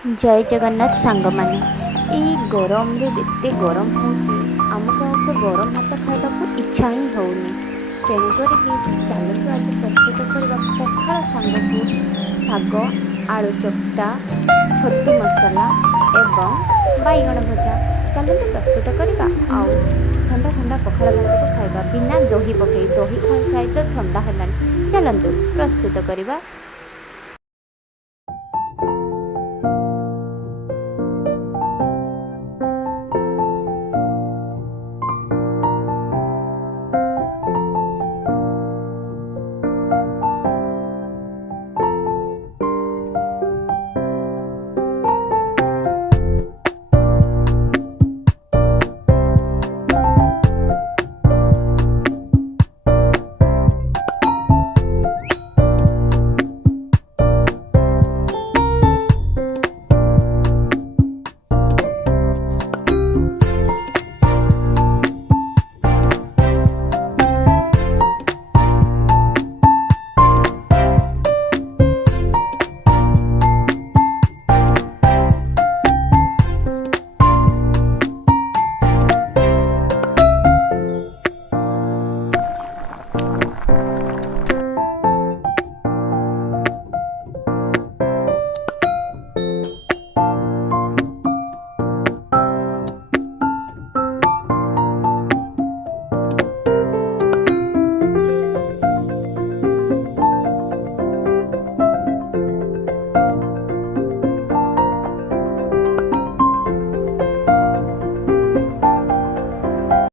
जय जगन्नाथ सांगमाने यही गरम एते गरम होची आमको आज तो गरम भात खाइबा को इच्छा ही होउनी तेणु करिकी चलतु आज प्रस्तुत करबा पखाळ सांगकु शाग आलू चकटा छतु मसला एवं बाइगण भजा चलतु प्रस्तुत करबा आउ ठंडा ठंडा पखाळ भात को खाइबा बिना दही पकई दही खाई खाई तो ठंडा हेलानी चलतु प्रस्तुत करबा।